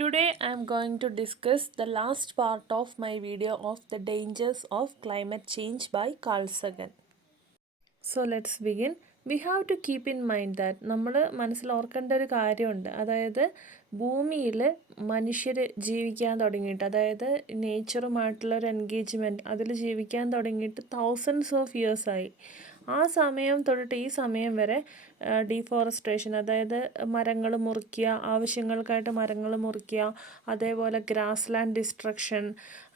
Today I am going to discuss the last part of my video of the dangers of climate change by Carl Sagan. So let's begin. We have to keep in mind that നമ്മൾ മനസ്സിൽ ഓർക്കേണ്ട ഒരു കാര്യമുണ്ട്. അതായത് ഭൂമിയിൽ മനുഷ്യർ ജീവിക്കാൻ തുടങ്ങിയിട്ട്, അതായത് നേച്ചറുമായിട്ടുള്ളൊരു എൻഗേജ്മെൻറ്റ് അതിൽ ജീവിക്കാൻ തുടങ്ങിയിട്ട് തൗസൻഡ്സ് ഓഫ് ഇയേഴ്സായി. ആ സമയം തൊട്ടിട്ട് ഈ സമയം വരെ ഡീഫോറസ്ട്രേഷൻ, അതായത് മരങ്ങൾ മുറിക്കുക, ആവശ്യങ്ങൾക്കായിട്ട് മരങ്ങൾ മുറിക്കുക, അതേപോലെ ഗ്രാസ് ലാൻഡ് ഡിസ്ട്രക്ഷൻ,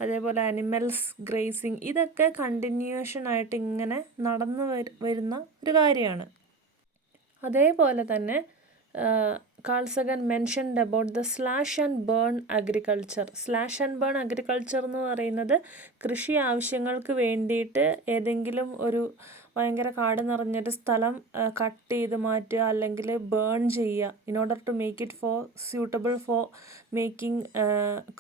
അതേപോലെ അനിമൽസ് ഗ്രേസിങ്, ഇതൊക്കെ കണ്ടിന്യൂവേഷൻ ആയിട്ട് ഇങ്ങനെ നടന്നു വരുന്ന ഒരു കാര്യമാണ്. അതേപോലെ തന്നെ Carl Sagan mentioned about the slash and burn agriculture. Slash and burn agriculture എന്ന് പറയുന്നത് കൃഷി ആവശ്യങ്ങൾക്ക് വേണ്ടിയിട്ട് ഏതെങ്കിലും ഒരു ഭയങ്കര കാട് നിറഞ്ഞൊരു സ്ഥലം കട്ട് ചെയ്ത് മാറ്റുക, അല്ലെങ്കിൽ ബേൺ ചെയ്യുക, in order to make it suitable for making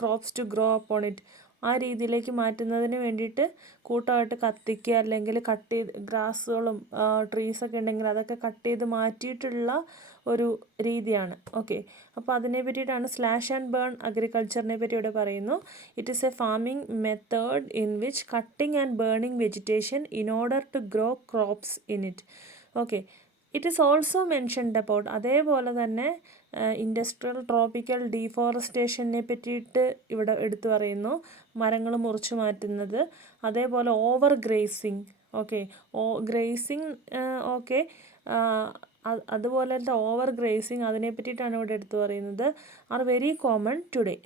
crops to grow upon it. ആ രീതിയിലേക്ക് മാറ്റുന്നതിന് വേണ്ടിയിട്ട് കൂട്ടമായിട്ട് കത്തിക്കുക, അല്ലെങ്കിൽ കട്ട് ചെയ്ത് ഗ്രാസുകളും ട്രീസൊക്കെ ഉണ്ടെങ്കിൽ അതൊക്കെ കട്ട് ചെയ്ത് മാറ്റിയിട്ടുള്ള ഒരു രീതിയാണ്. ഓക്കെ, അപ്പോൾ അതിനെ പറ്റിയിട്ടാണ് സ്ലാഷ് ആൻഡ് ബേൺ അഗ്രികൾച്ചറിനെ പറ്റി ഇവിടെ പറയുന്നു. It is a farming method in which cutting and burning vegetation in order to grow crops in it. Okay, it is also mentioned about, അതേപോലെ തന്നെ ഇൻഡസ്ട്രിയൽ ട്രോപ്പിക്കൽ ഡീഫോറസ്റ്റേഷനെ പറ്റിയിട്ട് ഇവിടെ എടുത്തു പറയുന്നു, മരങ്ങൾ മുറിച്ചു മാറ്റുന്നത്. അതേപോലെ over gracing, okay, gracing, okay, അതുപോലത്തെ ഓവർ ഗ്രേസിങ്, അതിനെ പറ്റിയിട്ടാണ് ഇവിടെ എടുത്തു പറയുന്നത്, ആർ വെരി കോമൺ ടുഡേ.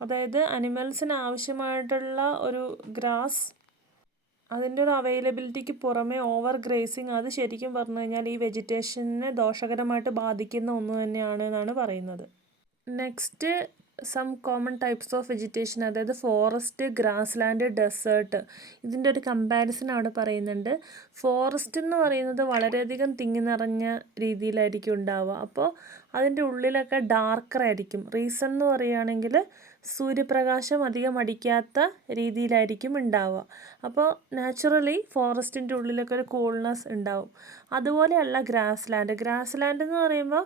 അതായത് അനിമൽസിന് ആവശ്യമായിട്ടുള്ള ഒരു ഗ്രാസ്, അതിൻ്റെ ഒരു അവൈലബിലിറ്റിക്ക് പുറമെ ഓവർ ഗ്രേസിങ്, അത് ശരിക്കും പറഞ്ഞു കഴിഞ്ഞാൽ ഈ വെജിറ്റേഷനെ ദോഷകരമായിട്ട് ബാധിക്കുന്ന ഒന്ന് തന്നെയാണ് എന്നാണ് പറയുന്നത്. Next, some common types of vegetation, അതായത് ഫോറസ്റ്റ്, ഗ്രാസ് ലാൻഡ്, ഡെസേർട്ട്. ഇതിൻ്റെ ഒരു കമ്പാരിസൺ അവിടെ പറയുന്നുണ്ട്. ഫോറസ്റ്റ് എന്ന് പറയുന്നത് വളരെയധികം തിങ്ങി നിറഞ്ഞ രീതിയിലായിരിക്കും ഉണ്ടാവുക. അപ്പോൾ അതിൻ്റെ ഉള്ളിലൊക്കെ ഡാർക്കർ ആയിരിക്കും. റീസൺ എന്ന് പറയുകയാണെങ്കിൽ സൂര്യപ്രകാശം അധികം അടിക്കാത്ത രീതിയിലായിരിക്കും ഉണ്ടാവുക. അപ്പോൾ നാച്ചുറലി ഫോറസ്റ്റിൻ്റെ ഉള്ളിലൊക്കെ ഒരു കൂൾനെസ് ഉണ്ടാവും. അതുപോലെയല്ല ഗ്രാസ് ലാൻഡ്. ഗ്രാസ് ലാൻഡ് എന്ന് പറയുമ്പോൾ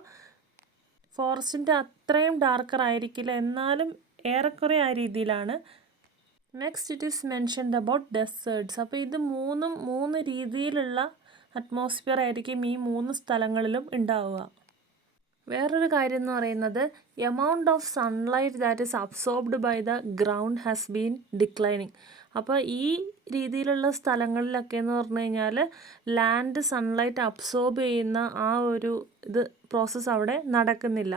ഫോറസ്റ്റിൻ്റെ അത്രയും ഡാർക്കർ ആയിരിക്കില്ല, എന്നാലും ഏറെക്കുറെ ആ രീതിയിലാണ്. Next, it is mentioned about desserts. അപ്പോൾ ഇത് മൂന്ന് രീതിയിലുള്ള അറ്റ്മോസ്ഫിയർ ആയിരിക്കും ഈ 3 സ്ഥലങ്ങളിലും ഉണ്ടാവുക. വേറൊരു കാര്യം എന്ന് പറയുന്നത്, amount of sunlight that is absorbed by the ground has been declining. അപ്പോൾ ഈ രീതിയിലുള്ള സ്ഥലങ്ങളിലൊക്കെ എന്ന് പറഞ്ഞു കഴിഞ്ഞാൽ ലാൻഡ് സൺലൈറ്റ് അബ്സോർബ് ചെയ്യുന്ന ആ ഒരു പ്രോസസ്സ് അവിടെ നടക്കുന്നില്ല.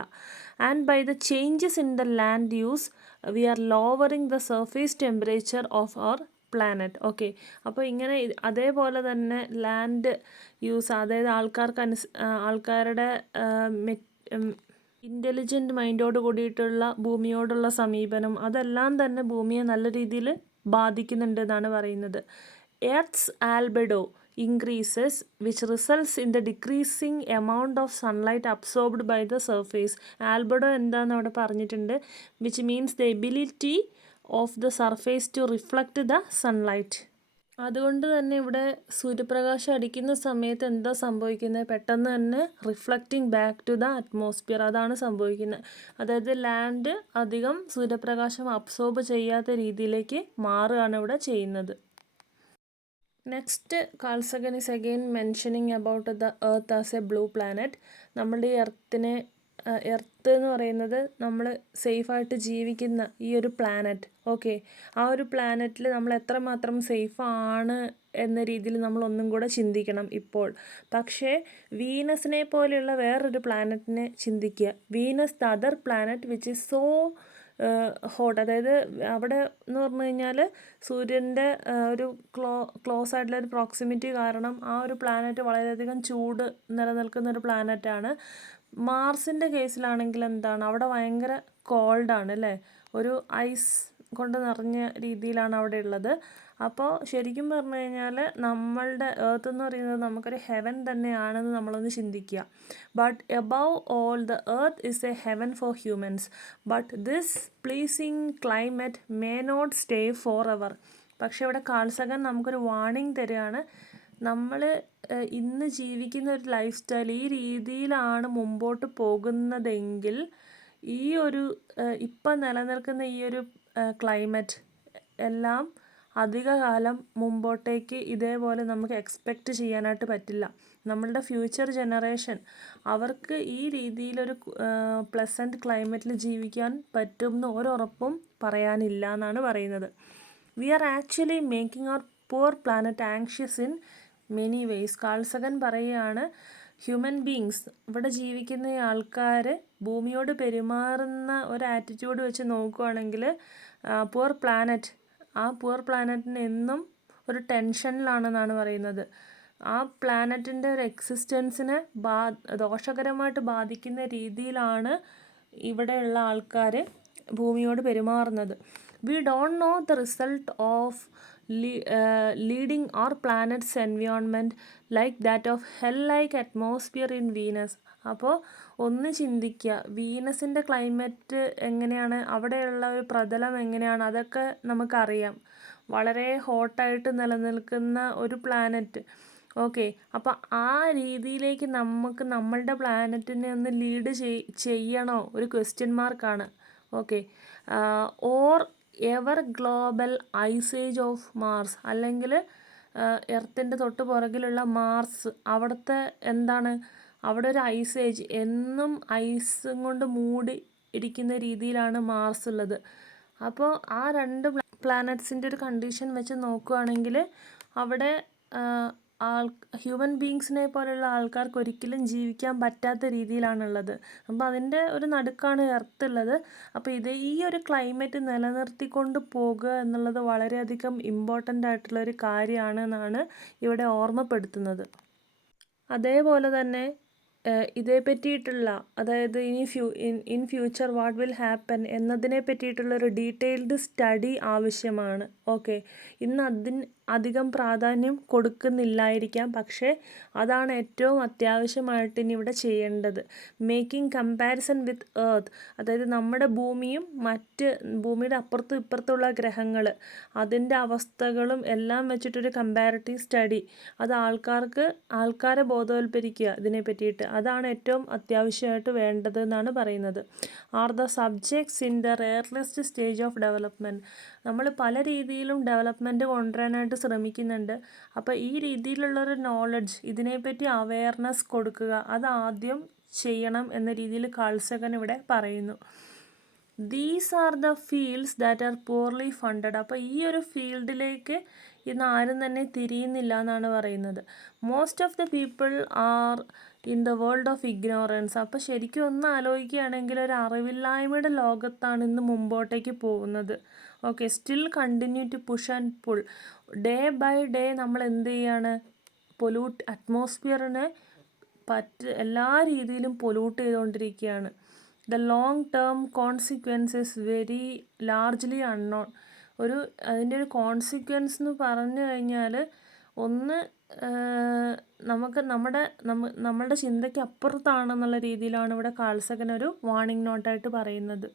And by the changes in the land use we are lowering the surface temperature of our planet. Okay, അപ്പോൾ ഇങ്ങനെ അതേപോലെ തന്നെ ലാൻഡ് യൂസ്, അതായത് ആൾക്കാരുടെ ഇൻ്റലിജൻറ്റ് മൈൻഡോട് കൂടിയിട്ടുള്ള ഭൂമിയോടുള്ള സമീപനം, അതെല്ലാം തന്നെ ഭൂമിയെ നല്ല രീതിയിൽ ബാധിക്കുന്നുണ്ട് എന്നാണ് പറയുന്നത്. Earth's albedo increases which results in the decreasing amount of sunlight absorbed by the surface. ആൽബെഡോ എന്താണെന്ന് അവിടെ പറഞ്ഞിട്ടുണ്ട്, which means the ability of the surface to reflect the sunlight. അതുകൊണ്ട് തന്നെ ഇവിടെ സൂര്യപ്രകാശം അടിക്കുന്ന സമയത്ത് എന്താ സംഭവിക്കുന്നത്, പെട്ടെന്ന് തന്നെ reflecting back to the atmosphere, അതാണ് സംഭവിക്കുന്നത്. അതായത് ലാൻഡ് അധികം സൂര്യപ്രകാശം അബ്സോർബ് ചെയ്യാത്ത രീതിയിലേക്ക് മാറുകയാണ് ഇവിടെ ചെയ്യുന്നത്. Next, Carl Sagan is again mentioning about the Earth as a blue planet. നമ്മുടെ ഈ എർത്ത് എന്ന് പറയുന്നത് നമ്മൾ സേഫായിട്ട് ജീവിക്കുന്ന ഈ ഒരു പ്ലാനറ്റ്. ഓക്കെ, ആ ഒരു പ്ലാനറ്റിൽ നമ്മൾ എത്രമാത്രം സേഫാണ് എന്ന രീതിയിൽ നമ്മൾ ഒന്നും കൂടെ ചിന്തിക്കണം ഇപ്പോൾ. പക്ഷേ വീനസിനെ പോലെയുള്ള വേറൊരു പ്ലാനറ്റിനെ ചിന്തിക്കുക. Venus, the other planet which is so hot, അതായത് അവിടെ എന്ന് പറഞ്ഞു കഴിഞ്ഞാൽ സൂര്യൻ്റെ ഒരു ക്ലോസ് ആയിട്ടുള്ള ഒരു പ്രോക്സിമിറ്റി കാരണം ആ ഒരു പ്ലാനറ്റ് വളരെയധികം ചൂട് നിലനിൽക്കുന്ന ഒരു പ്ലാനറ്റാണ്. മാർസിൻ്റെ കേസിലാണെങ്കിൽ എന്താണ്, അവിടെ ഭയങ്കര കോൾഡാണ് അല്ലേ, ഒരു ഐസ് കൊണ്ട് നിറഞ്ഞ രീതിയിലാണ് അവിടെ ഉള്ളത്. അപ്പോൾ ശരിക്കും പറഞ്ഞു കഴിഞ്ഞാൽ നമ്മളുടെ എർത്ത് എന്ന് പറയുന്നത് നമുക്കൊരു ഹെവൻ തന്നെയാണെന്ന് നമ്മളൊന്ന് ചിന്തിക്കുക. But above all the earth is a heaven for humans, but this pleasing climate may not stay for ever. പക്ഷേ ഇവിടെ കാൾ സഗൻ നമുക്കൊരു വാർണിംഗ് തരികയാണ്. നമ്മൾ ഇന്ന് ജീവിക്കുന്ന ഒരു ലൈഫ് സ്റ്റൈൽ ഈ രീതിയിലാണ് മുമ്പോട്ട് പോകുന്നതെങ്കിൽ ഈ ഒരു ഇപ്പം നിലനിൽക്കുന്ന ഈ ഒരു ക്ലൈമറ്റ് എല്ലാം അധികകാലം മുമ്പോട്ടേക്ക് ഇതേപോലെ നമുക്ക് എക്സ്പെക്റ്റ് ചെയ്യാനായിട്ട് പറ്റില്ല. നമ്മളുടെ ഫ്യൂച്ചർ ജനറേഷൻ അവർക്ക് ഈ രീതിയിലൊരു പ്ലസൻറ്റ് ക്ലൈമറ്റിൽ ജീവിക്കാൻ പറ്റുമെന്ന് ഒരുറപ്പും പറയാനില്ല എന്നാണ് പറയുന്നത്. We are actually making our poor planet anxious in many ways. Carl Sagan പറയുകയാണ്, ഹ്യൂമൻ ബീങ്സ് ഇവിടെ ജീവിക്കുന്ന ആൾക്കാർ ഭൂമിയോട് പെരുമാറുന്ന ഒരു ആറ്റിറ്റ്യൂഡ് വെച്ച് നോക്കുകയാണെങ്കിൽ പുവർ പ്ലാനറ്റ്, ആ പുവർ പ്ലാനറ്റിന് എന്നും ഒരു ടെൻഷനിലാണെന്നാണ് പറയുന്നത്. ആ പ്ലാനറ്റിൻ്റെ ഒരു എക്സിസ്റ്റൻസിനെ ദോഷകരമായിട്ട് ബാധിക്കുന്ന രീതിയിലാണ് ഇവിടെയുള്ള ആൾക്കാർ ഭൂമിയോട് പെരുമാറുന്നത്. We don't know the result of leading our planet's environment like that of hell-like atmosphere in Venus. അപ്പോൾ ഒന്ന് ചിന്തിക്കുക, വീനസിൻ്റെ ക്ലൈമറ്റ് എങ്ങനെയാണ്, അവിടെയുള്ള ഒരു പ്രതലം എങ്ങനെയാണ്, അതൊക്കെ നമുക്കറിയാം. വളരെ ഹോട്ടായിട്ട് നിലനിൽക്കുന്ന ഒരു പ്ലാനറ്റ്. ഓക്കെ, അപ്പോൾ ആ രീതിയിലേക്ക് നമുക്ക് നമ്മളുടെ പ്ലാനറ്റിനെ ഒന്ന് ലീഡ് ചെയ്യണോ, ഒരു ക്വസ്റ്റ്യൻ മാർക്കാണ്. Okay, or ever global ice age of Mars, അല്ലെങ്കിൽ എർത്തിൻ്റെ തൊട്ട് പുറകിലുള്ള മാർസ്, അവിടുത്തെ എന്താണ്, അവിടെ ഒരു ഐസേജ്, എന്നും ഐസും കൊണ്ട് മൂടി ഇരിക്കുന്ന രീതിയിലാണ് മാർസ് ഉള്ളത്. അപ്പോൾ ആ രണ്ട് പ്ലാനറ്റ്സിൻ്റെ ഒരു കണ്ടീഷൻ വെച്ച് നോക്കുകയാണെങ്കിൽ അവിടെ ഹ്യൂമൻ ബീങ്സിനെ പോലെയുള്ള ആൾക്കാർക്ക് ഒരിക്കലും ജീവിക്കാൻ പറ്റാത്ത രീതിയിലാണുള്ളത്. അപ്പോൾ അതിൻ്റെ ഒരു നടുക്കാണ് എർത്ത് ഉള്ളത്. അപ്പോൾ ഈ ഒരു ക്ലൈമറ്റ് നിലനിർത്തിക്കൊണ്ട് പോകുക എന്നുള്ളത് വളരെയധികം ഇമ്പോർട്ടൻ്റ് ആയിട്ടുള്ളൊരു കാര്യമാണ് എന്നാണ് ഇവിടെ ഓർമ്മപ്പെടുത്തുന്നത്. അതേപോലെ തന്നെ ഇതേ പറ്റിയിട്ടുള്ള, അതായത് in future what will happen എന്നതിനെ പറ്റിയിട്ടുള്ളൊരു ഡീറ്റെയിൽഡ് സ്റ്റഡി ആവശ്യമാണ്. ഓക്കെ, ഇന്ന് അധികം പ്രാധാന്യം കൊടുക്കുന്നില്ലായിരിക്കാം, പക്ഷേ അതാണ് ഏറ്റവും അത്യാവശ്യമായിട്ട് ഇനി ഇവിടെ ചെയ്യേണ്ടത്. മേക്കിംഗ് കമ്പാരിസൺ വിത്ത് എർത്ത്, അതായത് നമ്മുടെ ഭൂമിയും ഭൂമിയുടെ അപ്പുറത്തും ഇപ്പുറത്തുള്ള ഗ്രഹങ്ങൾ, അതിൻ്റെ അവസ്ഥകളും എല്ലാം വെച്ചിട്ടൊരു കമ്പാരിറ്റീവ് സ്റ്റഡി, അത് ആൾക്കാരെ ബോധവൽക്കരിക്കുക ഇതിനെ പറ്റിയിട്ട്, അതാണ് ഏറ്റവും അത്യാവശ്യമായിട്ട് വേണ്ടത് എന്നാണ് പറയുന്നത്. Are the subjects in the earliest stage of development. നമ്മൾ പല രീതിയിലും ഡെവലപ്മെൻറ്റ് കൊണ്ടുവരാനായിട്ട് ശ്രമിക്കുന്നുണ്ട്. അപ്പോൾ ഈ രീതിയിലുള്ളൊരു നോളജ്, ഇതിനെപ്പറ്റി അവെയർനെസ് കൊടുക്കുക, അതാദ്യം ചെയ്യണം എന്ന രീതിയിൽ കാൾ സഗൻ ഇവിടെ പറയുന്നു. These are the fields that are Parly funded. അപ്പോൾ ഈ ഒരു ഫീൽഡിലേക്ക് ഇന്ന് ആരും തന്നെ തിരിയുന്നില്ല എന്നാണ് പറയുന്നത്. Most of the people are in the world of ignorance. അപ്പോൾ ശരിക്കും ഒന്ന് ആലോചിക്കുകയാണെങ്കിൽ ഒരു അറിവില്ലായ്മയുടെ ലോകത്താണ് ഇന്ന് മുമ്പോട്ടേക്ക് പോകുന്നത്. Okay, still continue to push and pull. Day by day നമ്മൾ എന്ത് ചെയ്യാണ്, അറ്റ്മോസ്ഫിയറിനെ എല്ലാ രീതിയിലും പൊല്യൂട്ട് ചെയ്തുകൊണ്ടിരിക്കുകയാണ്. The long term consequences very largely unknown. അതിൻ്റെ ഒരു കോൺസിക്വൻസ് എന്ന് പറഞ്ഞു കഴിഞ്ഞാൽ ഒന്ന് നമുക്ക് നമ്മളുടെ ചിന്തയ്ക്ക് അപ്പുറത്താണെന്നുള്ള രീതിയിലാണ് ഇവിടെ കാൾ സഗൻ ഒരു വാർണിംഗ് നോട്ടായിട്ട് പറയുന്നത്.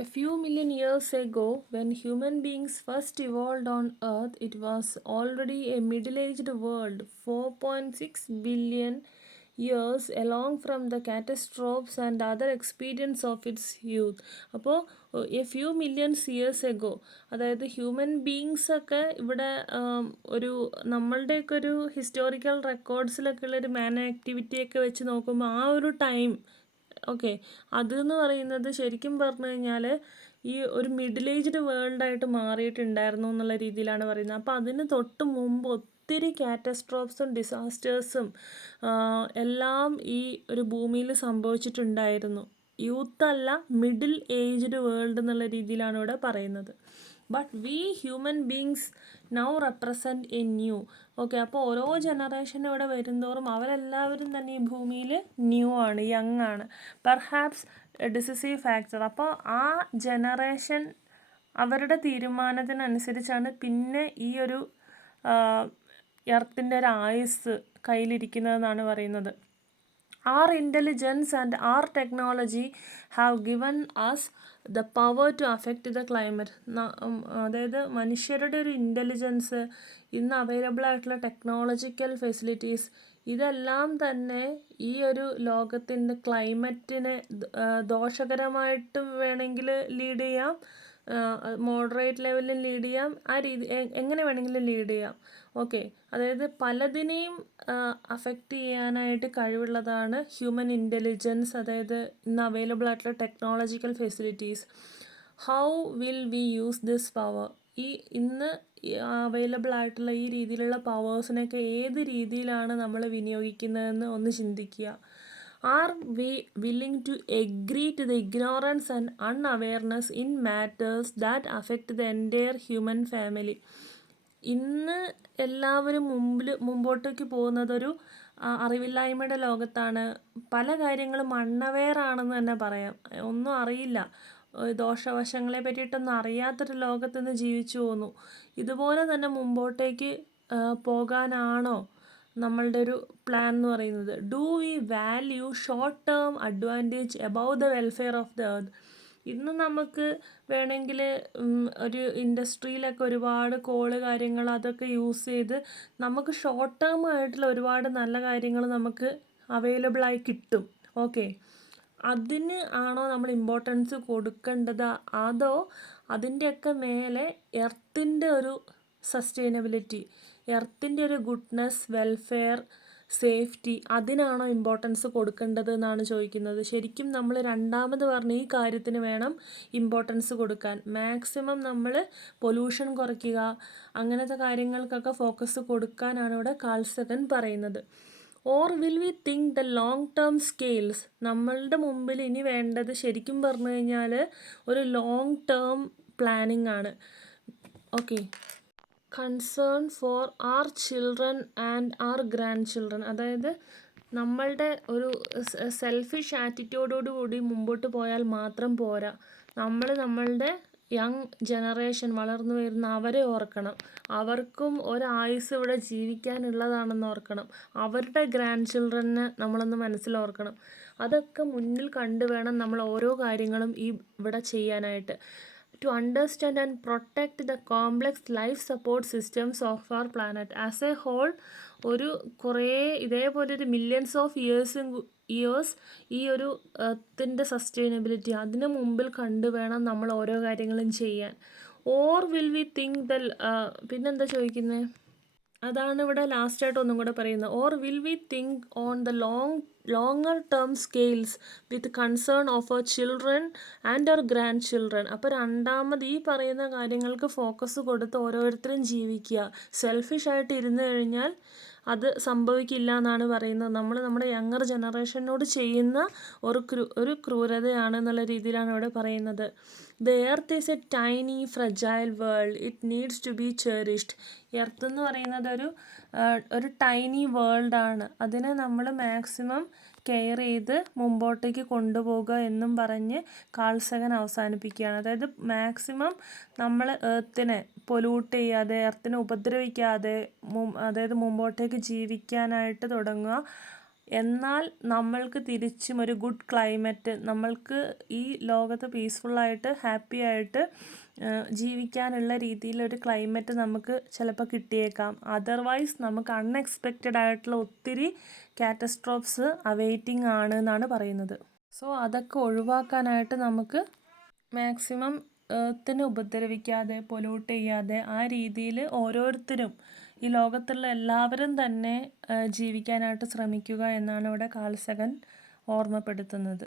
A few million years ago, when human beings first evolved on Earth, it was already a middle-aged world, 4.6 billion years along from the catastrophes and other experience of its youth. അപ്പോൾ A few millions years ago, അതായത് human beings ഒക്കെ ഇവിടെ നമ്മളുടെയൊക്കെ ഒരു historical റെക്കോർഡ്സിലൊക്കെ ഉള്ളൊരു മാൻ ആക്ടിവിറ്റിയൊക്കെ വെച്ച് നോക്കുമ്പോൾ ആ ഒരു ടൈം, ഓക്കെ, അതെന്ന് പറയുന്നത് ശരിക്കും പറഞ്ഞു കഴിഞ്ഞാൽ ഈ ഒരു മിഡിൽ ഏജ്ഡ് വേൾഡായിട്ട് മാറിയിട്ടുണ്ടായിരുന്നു എന്നുള്ള രീതിയിലാണ് പറയുന്നത്. അപ്പോൾ അതിന് തൊട്ട് മുമ്പ് ഒത്തിരി കാറ്റസ്ട്രോഫ്സും ഡിസാസ്റ്റേഴ്സും എല്ലാം ഈ ഒരു ഭൂമിയിൽ സംഭവിച്ചിട്ടുണ്ടായിരുന്നു. യൂത്തല്ല, മിഡിൽ ഏജ്ഡ് വേൾഡ് എന്നുള്ള രീതിയിലാണ് ഇവിടെ പറയുന്നത്. But we human beings now represent A new. Okay, അപ്പോൾ ഓരോ ജനറേഷനും ഇവിടെ വരുന്തോറും അവരെല്ലാവരും തന്നെ ഈ ഭൂമിയിൽ ന്യൂ ആണ്, യങ് ആണ്. Perhaps decisive factor. അപ്പോൾ ആ ജനറേഷൻ അവരുടെ തീരുമാനത്തിനനുസരിച്ചാണ് പിന്നെ ഈ ഒരു എർത്തിൻ്റെ ഒരു ആയുസ് കയ്യിലിരിക്കുന്നതെന്നാണ് പറയുന്നത്. Our intelligence and our technology have given us the power to affect the climate. അതായത് മനുഷ്യരുടെ ഒരു ഇൻ്റലിജൻസ്, ഇന്ന് അവൈലബിൾ ആയിട്ടുള്ള ടെക്നോളജിക്കൽ ഫെസിലിറ്റീസ്, ഇതെല്ലാം തന്നെ ഈ ഒരു ലോകത്തിൻ്റെ ക്ലൈമറ്റിനെ ദോഷകരമായിട്ട് വേണമെങ്കിൽ ലീഡ് ചെയ്യാം, മോഡറേറ്റ് ലെവലിൽ ലീഡ് ചെയ്യാം, ആ രീതി എങ്ങനെ വേണമെങ്കിലും ലീഡ് ചെയ്യാം. ഓക്കെ, അതായത് പലതിനെയും അഫക്റ്റ് ചെയ്യാനായിട്ട് കഴിവുള്ളതാണ് ഹ്യൂമൻ ഇൻ്റലിജൻസ്, അതായത് ഇന്ന് അവൈലബിൾ ആയിട്ടുള്ള technological facilities. How will we use this power? ഈ ഇന്ന് അവൈലബിൾ ആയിട്ടുള്ള ഈ രീതിയിലുള്ള പവേഴ്സിനൊക്കെ ഏത് രീതിയിലാണ് നമ്മൾ വിനിയോഗിക്കുന്നതെന്ന് ഒന്ന് ചിന്തിക്കുക. Are we willing to agree to the ignorance and unawareness in matters that affect the entire human family? ഇന്ന് എല്ലാവരും മുമ്പോട്ടേക്ക് പോകുന്നതൊരു അറിവില്ലായ്മയുടെ ലോകത്താണ്. പല കാര്യങ്ങളും അൺഅവെയറാണെന്ന് തന്നെ പറയാം. ഒന്നും അറിയില്ല, ദോഷവശങ്ങളെ പറ്റിയിട്ടൊന്നും അറിയാത്തൊരു ലോകത്ത് നിന്ന് ജീവിച്ചു പോന്നു. ഇതുപോലെ തന്നെ മുമ്പോട്ടേക്ക് പോകാനാണോ നമ്മളുടെ ഒരു പ്ലാൻ എന്ന് പറയുന്നത്? Do we value short term advantage above the welfare of the earth? ഇന്ന് നമുക്ക് വേണമെങ്കിൽ ഒരു ഇൻഡസ്ട്രിയിലൊക്കെ ഒരുപാട് കോള് കാര്യങ്ങൾ അതൊക്കെ യൂസ് ചെയ്ത് നമുക്ക് ഷോർട്ട് ടേം ആയിട്ടുള്ള ഒരുപാട് നല്ല കാര്യങ്ങൾ നമുക്ക് അവൈലബിളായി കിട്ടും. ഓക്കെ, അതിന് ആണോ നമ്മൾ ഇമ്പോർട്ടൻസ് കൊടുക്കേണ്ടത്, അതോ അതിൻ്റെയൊക്കെ മേലെ എർത്തിൻ്റെ ഒരു സസ്റ്റൈനബിലിറ്റി, എർത്തിൻ്റെ ഒരു ഗുഡ്നെസ്, വെൽഫെയർ, സേഫ്റ്റി, അതിനാണോ ഇമ്പോർട്ടൻസ് കൊടുക്കേണ്ടത് എന്നാണ് ചോദിക്കുന്നത്. ശരിക്കും നമ്മൾ രണ്ടാമത് പറഞ്ഞ ഈ കാര്യത്തിന് വേണം ഇമ്പോർട്ടൻസ് കൊടുക്കാൻ. മാക്സിമം നമ്മൾ പൊല്യൂഷൻ കുറയ്ക്കുക, അങ്ങനത്തെ കാര്യങ്ങൾക്കൊക്കെ ഫോക്കസ് കൊടുക്കാനാണ് ഇവിടെ കാൾ സഗൻ പറയുന്നത്. Or will we think the long term scales? നമ്മളുടെ മുമ്പിൽ ഇനി വേണ്ടത് ശരിക്കും പറഞ്ഞു കഴിഞ്ഞാൽ ഒരു ലോങ് ടേം പ്ലാനിങ് ആണ്. Okay, concern for our children and our grandchildren. അതായത് നമ്മളുടെ ഒരു സെൽഫിഷ് ആറ്റിറ്റ്യൂഡോടുകൂടി മുമ്പോട്ട് പോയാൽ മാത്രം പോരാ, നമ്മളുടെ യങ് ജനറേഷൻ വളർന്നു വരുന്ന അവരെ ഓർക്കണം. അവർക്കും ഒരായുസ് ഇവിടെ ജീവിക്കാനുള്ളതാണെന്ന് ഓർക്കണം. അവരുടെ ഗ്രാൻഡ് ചിൽഡ്രനെ നമ്മളൊന്ന് മനസ്സിലോർക്കണം. അതൊക്കെ മുന്നിൽ കണ്ടു വേണം നമ്മൾ ഓരോ കാര്യങ്ങളും ഇവിടെ ചെയ്യാനായിട്ട്. To understand and protect the complex life support systems of our planet as a whole. ഒരു കുറേ ഇതേപോലൊരു മില്യൺസ് ഓഫ് ഇയേഴ്സ് ഈ ഒരു എർത്തിൻ്റെ സസ്റ്റൈനബിലിറ്റി അതിന് മുമ്പിൽ കണ്ടു വേണം നമ്മൾ ഓരോ കാര്യങ്ങളും ചെയ്യാൻ. ഓർ വിൽ വി തിങ്ക് പിന്നെന്താ ചോദിക്കുന്നത്? അതാണ് ഇവിടെ ലാസ്റ്റായിട്ട് ഒന്നും കൂടെ പറയുന്നത്. Or will we think on the longer term scales with concern of our children and our grandchildren. അപ്പോൾ രണ്ടാമത് ഈ പറയുന്ന കാര്യങ്ങൾക്ക് ഫോക്കസ് കൊടുത്ത് ഓരോരുത്തരും ജീവിക്കുക. സെൽഫിഷായിട്ട് ഇരുന്ന് കഴിഞ്ഞാൽ അത് സംഭവിക്കില്ല എന്നാണ് പറയുന്നത്. നമ്മൾ നമ്മുടെ യങ്ങർ ജനറേഷനോട് ചെയ്യുന്ന ഒരു ക്രൂരതയാണ് എന്നുള്ള രീതിയിലാണ് ഇവിടെ പറയുന്നത്. The earth is a tiny fragile world, it needs to be cherished. Earth എന്ന് പറയുന്നത് ഒരു ടൈനി വേൾഡാണ്, അതിനെ നമ്മൾ മാക്സിമം കെയർ ചെയ്ത് മുമ്പോട്ടേക്ക് കൊണ്ടുപോകുക എന്നും പറഞ്ഞ് കാൾ സഗൻ അവസാനിപ്പിക്കുകയാണ്. അതായത് മാക്സിമം നമ്മൾ എർത്തിനെ പൊല്യൂട്ട് ചെയ്യാതെ, എർത്തിനെ ഉപദ്രവിക്കാതെ അതായത് മുമ്പോട്ടേക്ക് ജീവിക്കാനായിട്ട് തുടങ്ങുക. എന്നാൽ നമ്മൾക്ക് തിരിച്ചും ഒരു ഗുഡ് ക്ലൈമറ്റ്, നമ്മൾക്ക് ഈ ലോകത്ത് പീസ്ഫുള്ളായിട്ട് ഹാപ്പി ആയിട്ട് ജീവിക്കാനുള്ള രീതിയിലൊരു ക്ലൈമറ്റ് നമുക്ക് ചിലപ്പോൾ കിട്ടിയേക്കാം. അതർവൈസ് നമുക്ക് അൺഎക്സ്പെക്റ്റഡ് ആയിട്ടുള്ള ഒത്തിരി കാറ്റസ്ട്രോഫ്സ് അവൈറ്റിംഗ് ആണ് എന്നാണ് പറയുന്നത്. സോ അതൊക്കെ ഒഴിവാക്കാനായിട്ട് നമുക്ക് മാക്സിമം എർത്തിനെ ഉപദ്രവിക്കാതെ, പൊല്യൂട്ട് ചെയ്യാതെ, ആ രീതിയിൽ ഓരോരുത്തരും ഈ ലോകത്തുള്ള എല്ലാവരും തന്നെ ജീവിക്കാനായിട്ട് ശ്രമിക്കുക എന്നാണ് ഇവിടെ കാൾ സഗൻ ഓർമ്മപ്പെടുത്തുന്നത്.